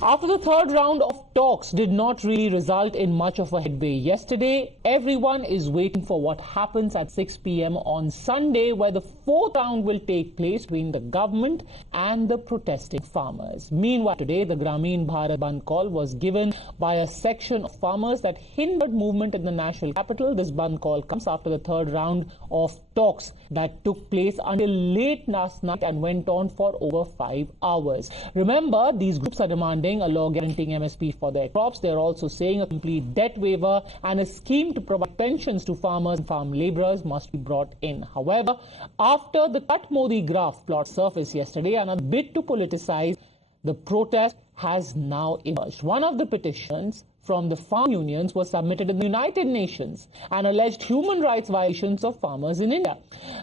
After the third round of talks did not really result in much of a headway yesterday, everyone is waiting for what happens at 6 p.m. on Sunday, where the fourth round will take place between the government and the protesting farmers. Meanwhile, today, the Grameen Bharat Bandh call was given by a section of farmers that hindered movement in the national capital. This Bandh call comes after the third round of talks that took place until late last night and went on for over 5 hours. Remember, these groups are demanding a law guaranteeing MSP for their crops. They are also saying a complete debt waiver and a scheme to provide pensions to farmers and farm laborers must be brought in. However, after the Cut Modi graph plot surfaced yesterday, another bid to politicize the protest has now emerged. One of the petitions from the farm unions was submitted in the United Nations and alleged human rights violations of farmers in India.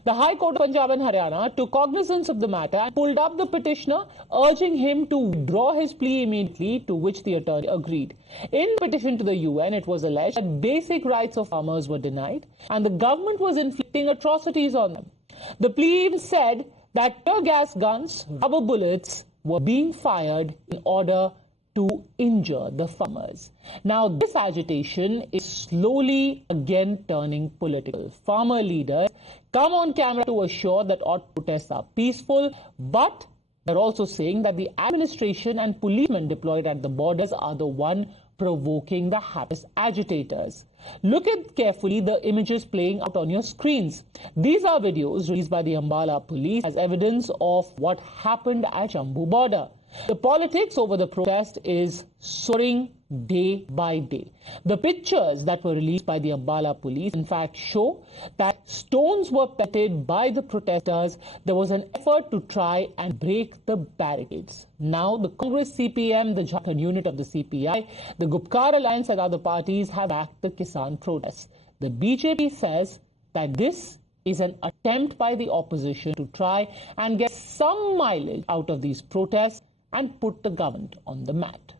The High Court of Punjab and Haryana took cognizance of the matter and pulled up the petitioner, urging him to withdraw his plea immediately, to which the attorney agreed. In petition to the UN, it was alleged that basic rights of farmers were denied and the government was inflicting atrocities on them. The plea even said that tear gas guns, rubber bullets were being fired in order to injure the farmers. Now, this agitation is slowly again turning political. Farmer leaders come on camera to assure that all protests are peaceful, but they're also saying that the administration and policemen deployed at the borders are the one provoking the happiest agitators. Look at carefully the images playing out on your screens. These are videos released by the Ambala police as evidence of what happened at Shambhu Border. The politics over the protest is soaring day by day. The pictures that were released by the Ambala police in fact show that stones were pelted by the protesters. There was an effort to try and break the barricades. Now the Congress CPM, the Jharkhand unit of the CPI, the Gupkar Alliance and other parties have backed the Kisan protests. The BJP says that this is an attempt by the opposition to try and get some mileage out of these protests and put the government on the mat.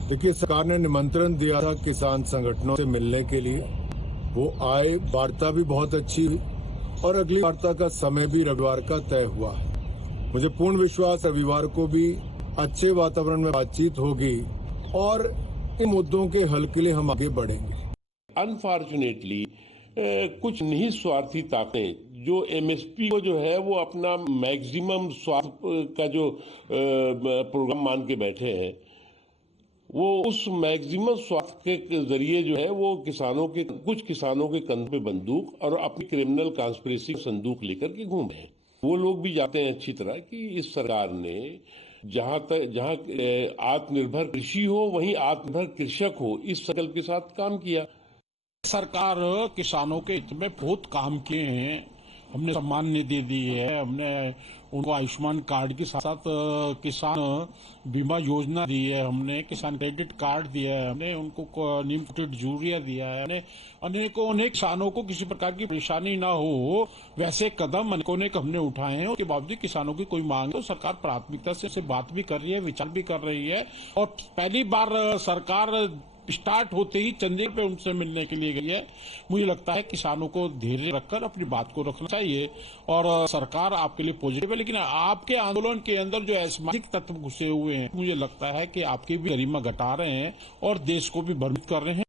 देखिए, सरकार ने निमंत्रण दिया था किसान संगठनों से मिलने के लिए। वो आए, वार्ता भी बहुत अच्छी हुई और अगली वार्ता का समय भी रविवार का तय हुआ है। मुझे पूर्ण विश्वास रविवार को भी अच्छे वातावरण में बातचीत होगी और इन मुद्दों के हल के लिए हम आगे बढ़ेंगे। अनफॉर्चुनेटली कुछ निहित स्वार्थी ताकतें जो एमएसपी को जो है वो अपना मैक्सिमम स्वार्थ का जो प्रोग्राम मान के बैठे हैं, वो उस मैक्सिमम स्वार्थ के जरिए जो है वो कुछ किसानों के कंधे पे बंदूक और अपनी क्रिमिनल कॉन्स्पिरेसी संदूक लेकर के घूमे हैं। वो लोग भी जानते हैं अच्छी तरह कि इस सरकार ने जहां आत्मनिर्भर कृषि हो वहीं आत्मनिर्भर कृषक हो, इस संकल्प के साथ काम किया। सरकार किसानों के हित में बहुत काम किए हैं। हमने सम्मान निधि दी है, हमने उनको आयुष्मान कार्ड के साथ साथ किसान बीमा योजना दी है, हमने किसान क्रेडिट कार्ड दिया है, हमने उनको नीम कोटेड यूरिया दिया है, हमने अनेक किसानों को किसी प्रकार की परेशानी ना हो वैसे कदम अनेक हमने उठाए हैं। उसके बावजूद किसानों की कोई मांग है तो सरकार प्राथमिकता से बात भी कर रही है, विचार भी कर रही है और पहली बार सरकार स्टार्ट होते ही चंडीगढ़ पे उनसे मिलने के लिए गई है। मुझे लगता है किसानों को धैर्य रखकर अपनी बात को रखना चाहिए और सरकार आपके लिए पॉजिटिव है, लेकिन आपके आंदोलन के अंदर जो सामाजिक तत्व घुसे हुए हैं, मुझे लगता है कि आपकी भी गरिमा घटा रहे हैं और देश को भी भ्रमित कर रहे हैं।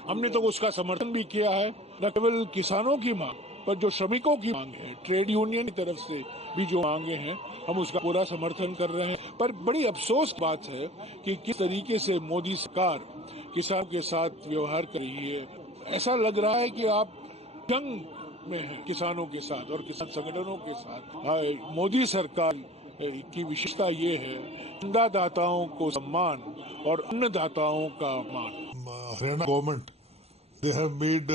हमने तो उसका समर्थन भी किया है, न केवल किसानों की मांग पर जो श्रमिकों की मांग है, ट्रेड यूनियन की तरफ से भी जो मांगे हैं, हम उसका पूरा समर्थन कर रहे हैं। पर बड़ी अफसोस की बात है कि किस तरीके से मोदी सरकार किसानों के साथ व्यवहार कर रही है। ऐसा लग रहा है कि आप जंग में हैं किसानों के साथ और किसान संगठनों के साथ। मोदी सरकार की विशेषता ये है, अन्नदाताओं को सम्मान और अन्नदाताओं का मान। Haryana government they have made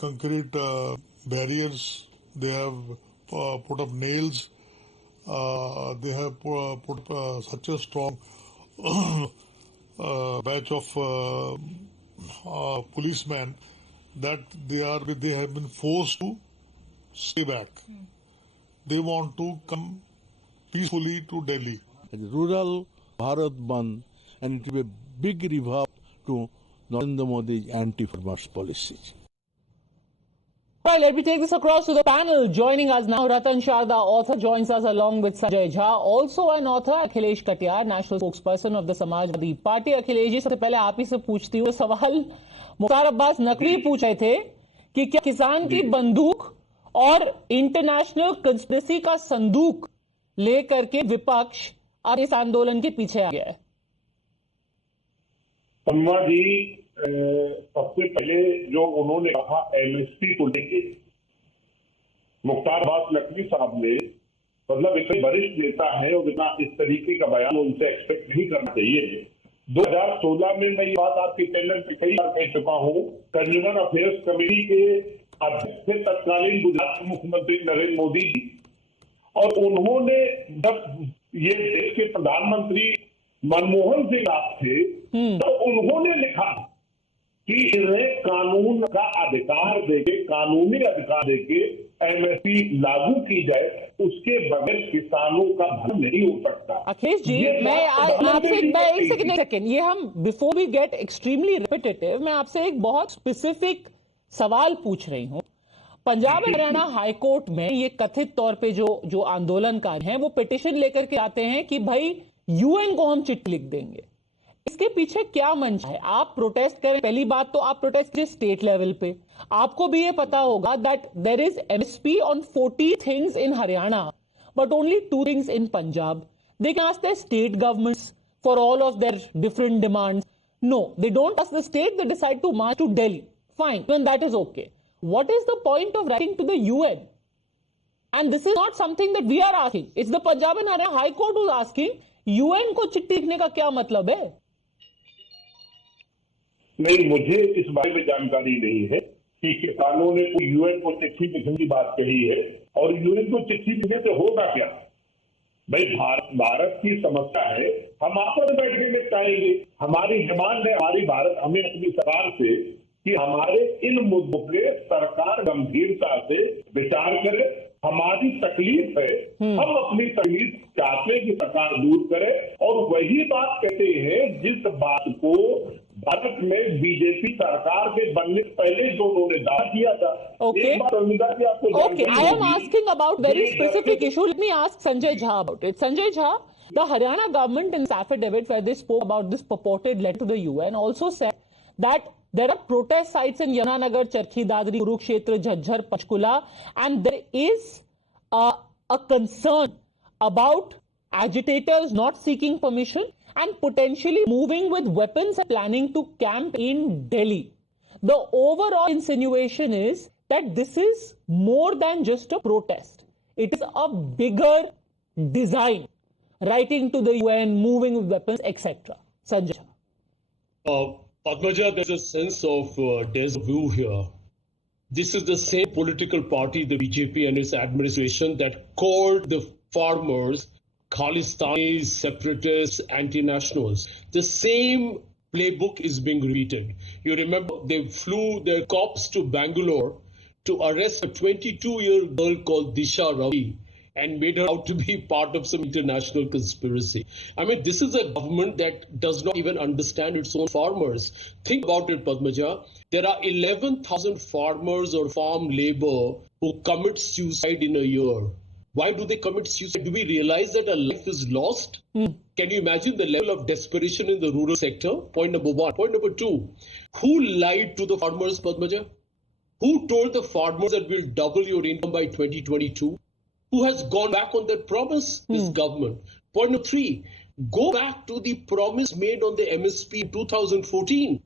concrete barriers. They have put up nails. They have put such a strong batch of policemen that they have been forced to stay back. They want to come peacefully to Delhi. Rural Bharat Bandh, and it will be a big reverb to Narendra Modi's anti-farmers policies. All right, let me take this across to the panel. Joining us now, Ratan Sharda, author, joins us along with Sanjay Jha, also an author, Akhilesh Katiyar, national spokesperson of the Samajwadi Party. Akhilesh जी, सबसे पहले आप ही से पूछती हूँ सवाल। मुख्तार अब्बास नकवी पूछ रहे थे कि क्या किसान की बंदूक और इंटरनेशनल कंस्पिरेसी का संदूक लेकर के विपक्ष अब इस आंदोलन के पीछे आ गया है? पद्मा जी, सबसे पहले जो उन्होंने कहा एमएसपी को लेके, मुख्तार अब्बास नकवी साहब ने, मतलब इतने वरिष्ठ नेता है और इतना इस तरीके का बयान उनसे एक्सपेक्ट नहीं करना चाहिए। 2016 में मैं ये बात आपके चैनल पे कई बार कह चुका हूँ। कंज्यूमर अफेयर्स कमेटी के अध्यक्ष थे तत्कालीन गुजरात के मुख्यमंत्री नरेंद्र मोदी जी, और उन्होंने जब ये देश के प्रधानमंत्री मनमोहन सिंह साहब थे तो उन्होंने लिखा कि इन्हें कानून का अधिकार देके, कानूनी अधिकार देके एमएसपी लागू की जाए, उसके बगैर किसानों का भला नहीं हो सकता। अखिलेश जी, मैं आपसे एक सेकंड, ये हम before we get extremely repetitive, मैं आपसे एक बहुत स्पेसिफिक सवाल पूछ रही हूँ। पंजाब और हरियाणा हाईकोर्ट में ये कथित तौर पे जो आंदोलनकारी हैं वो पिटिशन लेकर के आते हैं कि भाई यूएन को हम चिट्ठी लिख देंगे। इसके पीछे क्या मंशा है? आप प्रोटेस्ट करें, पहली बात तो आप प्रोटेस्ट कीजिए स्टेट लेवल पे। आपको भी ये पता होगा that there is MSP on 40 things in Haryana but only 2 things in Punjab. They can ask the state governments for all of their different demands. No, they don't ask the state, they decide to march to Delhi. Fine, when that is okay. What is the point of writing to the UN? And this is not something that we are asking. It's the Punjab and Haryana High Court who's asking. UN को चिट्ठी लिखने का क्या मतलब है? नहीं, मुझे इस बारे में जानकारी नहीं है कि किसानों ने यूएन को चिट्ठी लिखने की बात कही है, और यूएन को चिट्ठी लिखने से होगा क्या? भाई भारत की समस्या है, हम आपस में बैठ के निपटाएंगे। हमारी डिमांड है, हमें अपनी सरकार से कि हमारे इन मुद्दों पे सरकार गंभीरता से विचार करे। हमारी तकलीफ है, हम अपनी तकलीफ चाहते हैं कि सरकार दूर करे, और वही बात कहते हैं जिस बात को भारत में बीजेपी सरकार के बनने से पहले जो उन्होंने दावा किया था। एक बात अलविदा जी आपको I am asking about very specific issue. Let me ask Sanjay Jha about it. Sanjay Jha, the Haryana government in affidavit where they spoke about this purported letter to the UN also said that there are protest sites in Yamunanagar, Charkhi Dadri, Kurukshetra, Jhajjar, Panchkula, and there is a concern about agitators not seeking permission and potentially moving with weapons and planning to camp in Delhi. The overall insinuation is that this is more than just a protest. It is a bigger design, writing to the UN, moving with weapons, etc. Sanjay. Padma Joshi, there's a sense of déjà vu here. This is the same political party, the BJP and its administration, that called the farmers Khalistanis, separatists, anti-nationals. The same playbook is being repeated. You remember they flew their cops to Bangalore to arrest a 22-year-old girl called Disha Ravi and made her out to be part of some international conspiracy. I mean, this is a government that does not even understand its own farmers. Think about it, Padma Joshi. There are 11,000 farmers or farm labor who commit suicide in a year. Why do they commit suicide? Do we realize that a life is lost? Can you imagine the level of desperation in the rural sector? Point number one. Point number two, who lied to the farmers, Padma Joshi? Who told the farmers that we'll double your income by 2022? Who has gone back on that promise? This government. Point number three, go back to the promise made on the MSP in 2014.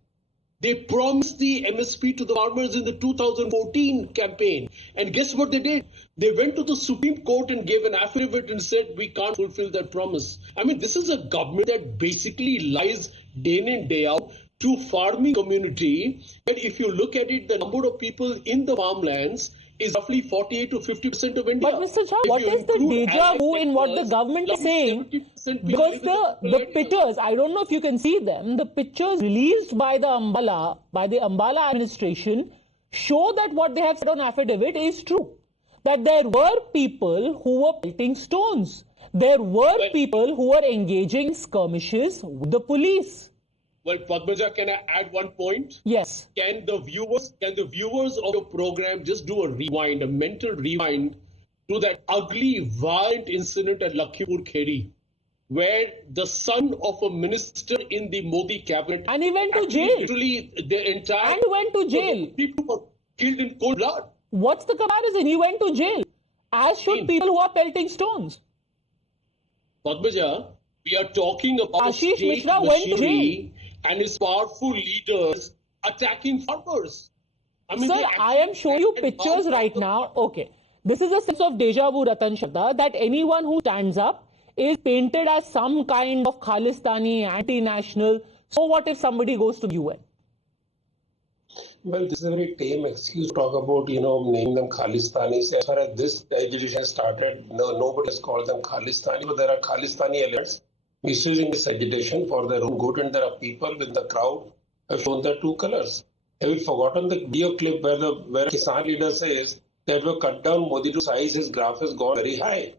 They promised the MSP to the farmers in the 2014 campaign. And guess what they did? They went to the Supreme Court and gave an affidavit and said, we can't fulfill that promise. I mean, this is a government that basically lies day in and day out to farming community. And if you look at it, the number of people in the farmlands is roughly 48 to 50% of India. But Mr. Jha, what is the deja vu in what the government is saying? Because the pictures, I don't know if you can see them, the pictures released by the Ambala administration show that what they have said on affidavit is true. That there were people who were pelting stones. There were people who were engaging in skirmishes with the police. Well, Padmaja, can I add one point? Yes. Can the viewers of your program just do a mental rewind to that ugly, violent incident at Lakhimpur Kheri, where the son of a minister in the Modi cabinet And he went to jail. Literally, the entire And went to jail. people were killed in cold blood. What's the comparison? He went to jail. As should people who are pelting stones. Padmaja, we are talking about Ashish state Mishra went to machinery and his powerful leaders attacking farmers. Sir, they I am showing you pictures right now. Okay. This is a sense of deja vu, Ratan Sharda, that anyone who stands up is painted as some kind of Khalistani, anti-national. So what if somebody goes to the UN? Well, this is a very tame excuse to talk about, naming them Khalistanis. As far as this agitation started, nobody has called them Khalistani, but there are Khalistani elements misusing this agitation for their own good, and there are people with the crowd who have shown their true colors. Have you forgotten the video clip where a Kisan leader says that we cut down Modi to size, his graph has gone very high.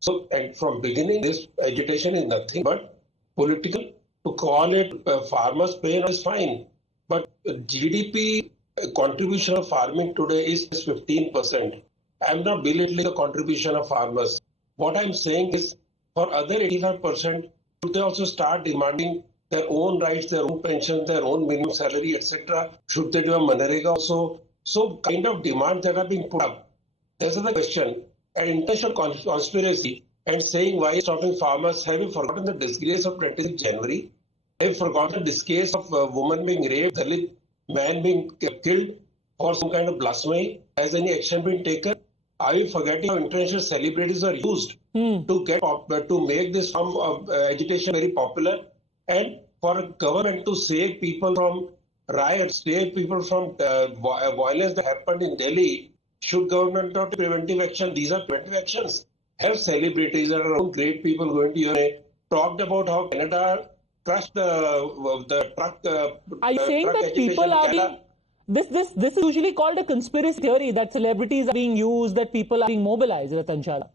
So, and from beginning, this agitation is nothing but political. To call it farmers' pain is fine. But GDP contribution of farming today is 15%. I'm not belittling the contribution of farmers. What I'm saying is, for other 85%, should they also start demanding their own rights, their own pensions, their own minimum salary, etc.? Should they do a Manrega also? So kind of demands that are being put up. There's another question. An intentional conspiracy and saying why stopping farmers. Have you forgotten the disgrace of 26 January? Have you forgotten the disgrace of a woman being raped, Dalit man being killed for some kind of blasphemy? Has any action been taken? Are you forgetting how international celebrities are used to get to make this form of agitation very popular? And for a government to save people from riots, save people from violence that happened in Delhi, should government not take preventive action? These are preventive actions. Have celebrities and our own great people going to UNA talked about how Canada crushed the truck. Are you saying that people are being... This is usually called a conspiracy theory, that celebrities are being used, that people are being mobilized, Ratan Sharda.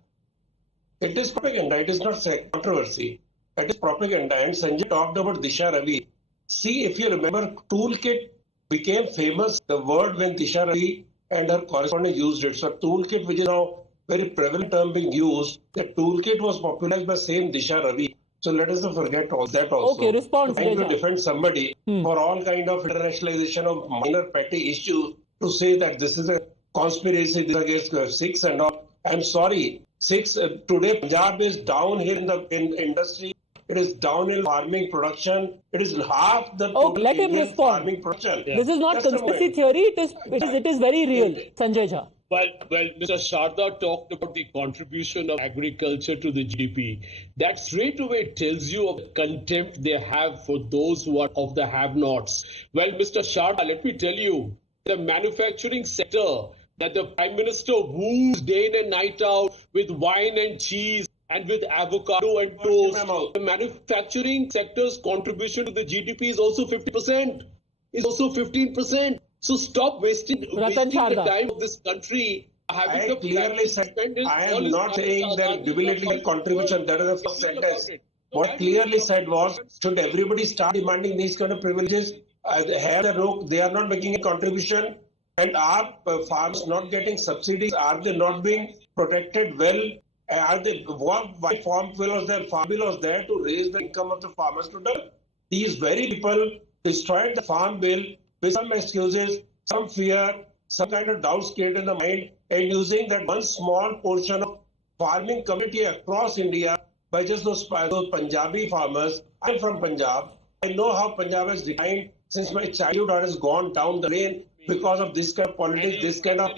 It is propaganda. It is not controversy. It is propaganda. And Sanjay talked about Disha Ravi. See, if you remember, toolkit became famous, the word, when Disha Ravi and her correspondent used it. So toolkit, which is now very prevalent term being used, the toolkit was popularized by same Disha Ravi. So let us not forget all that also. Okay, response. Trying to defend somebody for all kind of internationalization of minor petty issues, to say that this is a conspiracy against Sikhs and all. I'm sorry, Sikhs today Punjab is down here in the industry. It is down in farming production. It is half the total let him Indian respond. farming production. This is not conspiracy theory. It is very real. Sanjay Jha. Well, Mr. Sharda talked about the contribution of agriculture to the GDP. That straight away tells you of the contempt they have for those who are of the have-nots. Well, Mr. Sharda, let me tell you, the manufacturing sector that the Prime Minister woos day in and night out with wine and cheese and with avocado and toast, the manufacturing sector's contribution to the GDP is also 50%, is also 15%. So stop wasting the time of this country. I clearly said, I am not saying that belittling contribution. That is the first sentence. What clearly said was, should everybody start demanding these kind of privileges? They are not making a contribution. And are farmers not getting subsidies? Are they not being protected well? Why farm bill was there to raise the income of the farmers to double? These very people destroyed the farm bill with some excuses, some fear, some kind of doubts created in the mind, and using that one small portion of farming community across India by just those Punjabi farmers. I'm from Punjab. I know how Punjab has declined since my childhood has gone down the drain because of this kind of politics, this kind of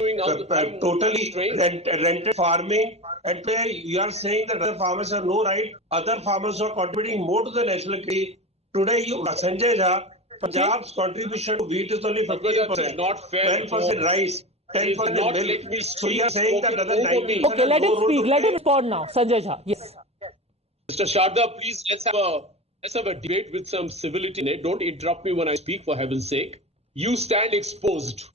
totally rented farming. And today you are saying that other farmers have no right. Other farmers are contributing more to the national economy. Today, Sanjay Jha, Punjab's contribution to wheat is only 15%, not fair. 12% rice, 10% milk. So you are saying that other 90%. Okay, let him speak. Let him respond now. Sanjay Jha, yes. Mr. Sharda, please let's have a debate with some civility. Don't interrupt me when I speak, for heaven's sake. You stand exposed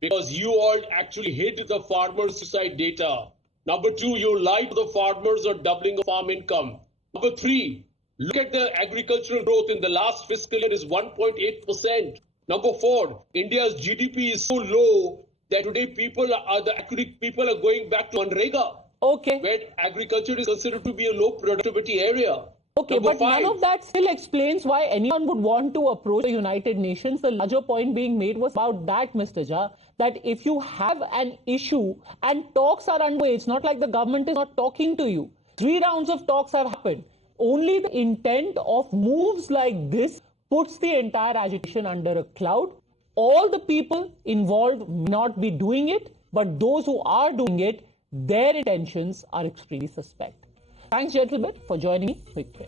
because you all actually hid the farmer suicide data. Number two, you lied to the farmers on doubling of farm income. Number three, Look at the agricultural growth in the last fiscal year is 1.8%. Number 4, India's GDP is so low that today people are going back to Manrega. Okay. Where agriculture is considered to be a low productivity area. Okay, Number but 5, none of that still explains why anyone would want to approach the United Nations. The larger point being made was about that, Mr. Jha, that if you have an issue and talks are underway, it's not like the government is not talking to you. 3 rounds of talks have happened. Only the intent of moves like this puts the entire agitation under a cloud. All the people involved may not be doing it, but those who are doing it, their intentions are extremely suspect. Thanks, gentlemen, for joining me. Take care.